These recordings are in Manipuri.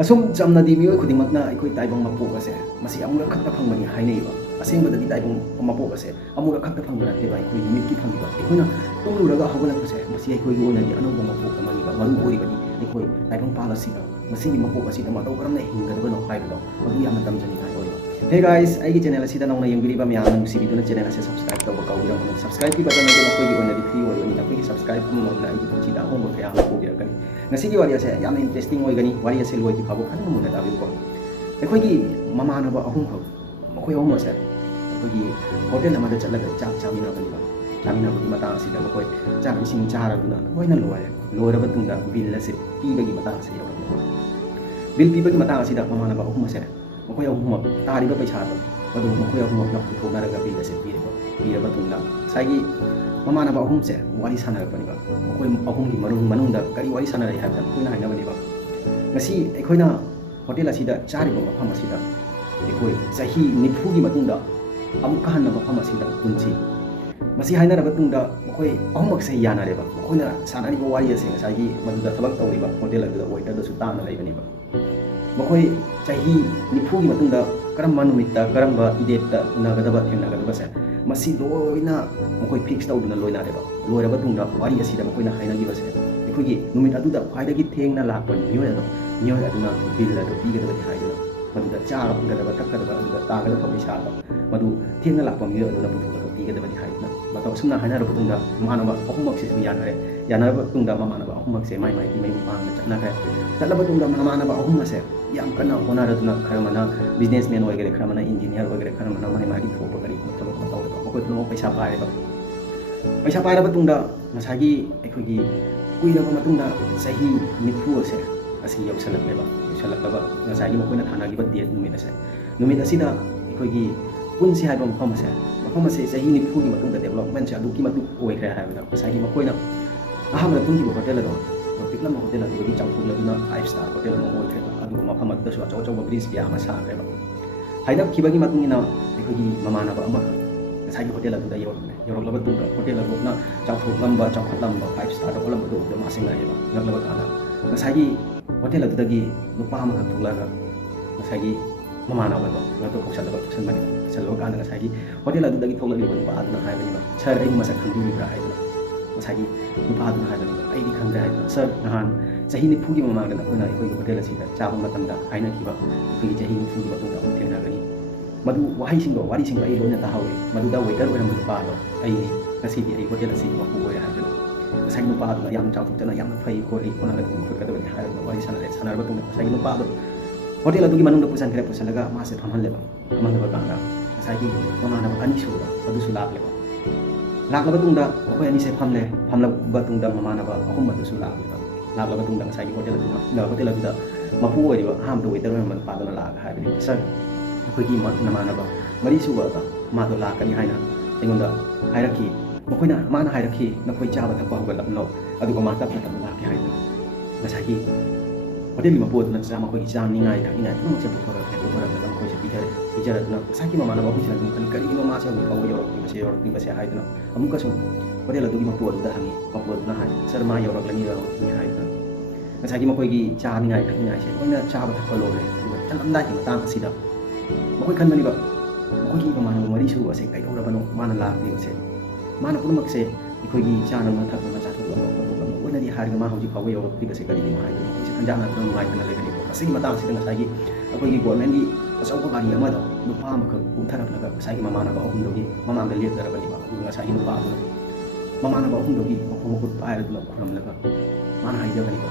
असुम चमनदी मियोय खुदिंगमकना अखोई ताइबंग मपोक असे मसी अमुरा खक्ता फंगबनी हाइनेबा असेंबददी ताइबंग मपोक असे अमुरा खक्ता फंगबना तेबा अखोई निमित की फंगबा अखोइना तुमलुरगा हगलकसे मसी अखोई ओनदी अनौबा मपोक अमनिबा मरु ओइबनी अखोई ताइबंग पालसिदा मसी मपोक असिदा मतौ करमना हिंगदबनो हाइबदो मदु यामना तमजनी हाइ ओइबा हे गाइस आइगी चैनल असिदा नौना यंगिरिबा म्यामना नुसिबिदुना चैनल असे सब्सक्राइब तौबा काउबिरमनो सब्सक्राइब की बटन अदु अखोई ओनदी फ्री ओइबनी अखोई सब्सक्राइब अममना आइगी पुचिदा होंबा खया होबिरकनी ngasi wari ase yam interesting oigani wari ase loi ki phabo khana mun da bi ko ekhoi gi mamana ba ahum kho mokoi ahum ase ekhoi gi hotel amada chalaga chak chamina ba mata asi da mokoi chak ising chara duna hoina loi ra ba tung da bill ase pi ba gi mata ase yo bill pi ba gi mata ase da mamana ba ahum ase mokoi ahum tari ba paisa da badu mokoi ahum na ku thona ra ga bill ase pi ra ba tung da sai gi mamana ba ahum se wari sana ba ni ba mokoi ahum gi manung da kari wari sana rai ha da kuina haina ba ni ba ngasi ekhoina hotel asida chari ba mafam asida ekoi sahi nifu gi matung da amuk kan na mafam asida punchi masi haina ra ba tung da mokoi ahum ak se yana re ba mokoina sana ri ba wari ase ngasai gi madu da thabak tawi ba hotel adu da waiter da su ta na lai ba ni ba mokoi sahi nifu gi matung da karam manumit da karam ba date da na ga da ba thena ga da ba se masi loina mokoi fix tawduna loina reba loiraba tungda wari asida mokoina haina gi base ekhoi numit adu da khwaida gi thengna lakpa niyo aduna bill adu piga da haiduna madu da chara ga da takka da adu da taga da pabisa da madu thengna lakpa niyo aduna butu da piga da haiduna mataw sumna haina ra tungda manaba ahummak se yana ba tungda manaba ahummak se mai ki mai pang da chana ka talaba tungda manaba ahumma se yam kana hona ra tuna kharamana businessman oigere kharamana engineer oigere kharamana mai mai di thopa kari mataw mokoi tuno paisa paira ba tungda ngasagi ekhoi kuira ba matungda sahi nifu ase asi yausalak leba ba ngasagi mokoina thana gi ba date numit asida ekhoi gi punsi hai ba mafam ase sahi nifu gi matungda development cha du ki matu oi khra hai ba ngasagi mokoina aham da pungi hotel do tiklam hotel do gi chawthuk laduna 5 star hotel mo oi khra adu mafam da su chaw ba bridge ya ma sa khra ba haida khibagi matungina ekhoi gi mamana ba ama sai hotel adu da yorok laba tungda hotel adu na chawthuk lamba chawkhat lamba 5 star do lamba do ma singa eba ngak laba kana sai hotel adu dagi nupa ma ka thulaga sai mamana ba do ngato koksa da koksan mani salo kana sai hotel adu dagi thogla liba nupa adu na hai bani ba sir ai ma sa khandi li bra hai da sai nupa adu hai bani ba ai di khanda hai sir nahan sahi ni phugi mama ga na kuna ikoi hotel asida chaba matam da haina kiba ikoi sahi ni phugi matam da hotel na gani madu wahai singo wari singo ai loina ta hawe madu da waiter ora madu pa do ai kasi di ai hotel asi ma pu oi ha do sai no pa do yam chau tana yam phai ko li kona la ko ka do ni ha do wari sana ba tung sai no pa do hotel adu gi manung da pusan kre pusan laga ma se thaman le ba ka ga sai gi mama na ani su da adu su lak le lak la ba tung da ko ani se pham la ba tung da mama na ba ahum ba su lak la ba tung da sai gi hotel adu na hotel adu da ma pu oi ba ham do waiter ora madu pa do la ha bi sir अखोई नमानब मरी सूब मादो लाकनी है अगोंद हायरखी मखोइना माना हायरखी नखोई चाब थप हगलनो अदुगो मा तप तप लाके है नसागी होटेल मपोदना चा मखोई चानिंगाय थकिनाय तुम से पुथरा द मखोई से पिजर न साकी माना बाबू से खन करी नो मा से काउ योरक बसे हायदना अमुका सो होटेल अदुगी मपोद दा हंगी मपोदना हाय सर मा योरकलनी रो नि हायदना नसागी मखोई gi चानिंगाय थकिनाय से ओइना चाब थप लोले चलमदा की मतंग सिदा mokoi kan mani ba mokoi ki pamana mari su ase kai ora bano mana la ni se mana pumak se ikoi gi chana ma thak ma cha thuk lo ko na di har ga ma hoji pawe yo ti ba se kari ni mai se kan jana tan mai tan le ni ko ase gi mata se na sai gi akoi gi government gi asau ko bari ama do nu pa ma ka ku tharak la sai gi mama na ba hum do gi mama ga liet dara bani ba nga sai gi nu pa do mama na ba hum do gi ko mo ku pa ra lo khram la ka mana hai ja bani ba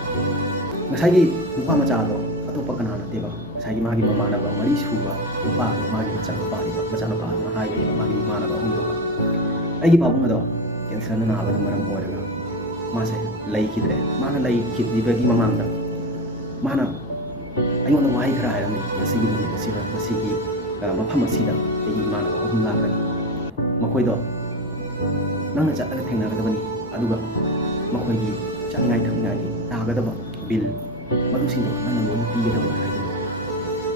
nga sai gi nu pa ma cha do atop kana na te ba sai gi ma gi mama na ba mari su ba pa ma gi cha pa ri ba cha na pa na hai ba ma gi ma na ba hum do ba ai gi pa bu ma do cancer na ba na maram ora ga ma sai lai ki dre ma na lai ki di ba gi mama da ma na ai ngona wai khara ai ra mi si gi ni si gi ma pham si da ai gi ma na ba hum la ka ni ma khoi do nang na cha ta theng na ga ba ni adu ga ma khoi gi chang ngai thang ngai ta ga da ba bill madu sing do nang lo pi ga da ba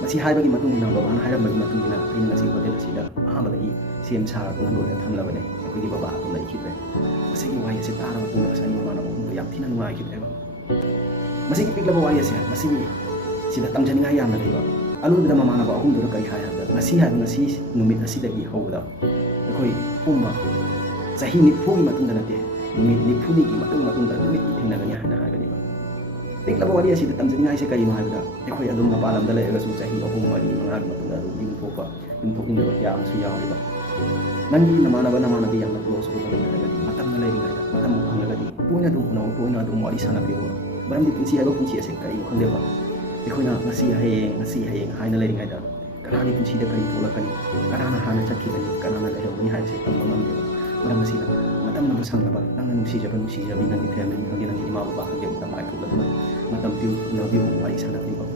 masi hai bagi matung na baba hai bagi matung na ai ngasi hotel sida a bagi sem char ko lo da tham la bane ko gi baba ko lai khit be masi gi wai se ta ra matung na sai ma na ko yam thina ngai khit be ba masi gi pik la wai se masi gi sida tamjanigai yamna leba alubida mamanaba ahumdura kari hai habda ngasi numit asidagi howda akhoi pumba chahi nifugi matungda nate numit nifuni gi matungda numit thingnagani haina hagani ba piklaba wari asida tamjanigai se kari no habda akhoi adum mapalam da lega su chahi ahum mari mangal matungda yumthokninda ba yam su yawi ba nangi namanaba yamna close ko da nagani matamna lai ngai matam phangagadi toina dum wari sana biwa baram di punsi haiba punsi ase kari ko khande ba ꯑꯩꯈꯣꯏꯅ ꯉꯁꯤ ꯍꯌꯦꯡ ꯍꯥꯏꯅ ꯂꯩꯔꯤꯉꯩꯗ ꯀꯅꯥꯒꯤ ꯄꯨꯟꯁꯤꯗ ꯀꯔꯤ ꯊꯣꯛꯂꯛꯀꯅꯤ ꯀꯅꯥꯅ ꯍꯥꯟꯅ ꯆꯠꯈꯤꯒꯅꯤ ꯀꯅꯥꯅ ꯂꯩꯍꯧꯒꯅꯤ ꯍꯥꯏꯕꯁꯦ ꯇꯝꯕ ꯉꯝꯗꯦꯕ ꯃꯔꯝ ꯑꯁꯤꯅ ꯃꯇꯝꯅꯕꯨ ꯁꯪꯂꯕ ꯅꯪꯅ ꯅꯨꯡꯁꯤꯖꯕꯤ ꯅꯪꯒꯤ ꯐꯦꯃꯤꯂꯤ ꯈꯪꯗꯦ ꯅꯪꯒꯤ ꯏꯃꯥ ꯕꯕꯥ ꯈꯪꯗꯦ ꯃꯇꯝ ꯀꯥꯏꯊꯣꯛꯂꯗꯨꯅ ꯃꯇꯝ ꯄꯤꯌꯨ ꯎꯅꯕꯤꯌꯨ ꯋꯥꯔꯤ ꯁꯥꯟꯅꯕꯤꯌꯨ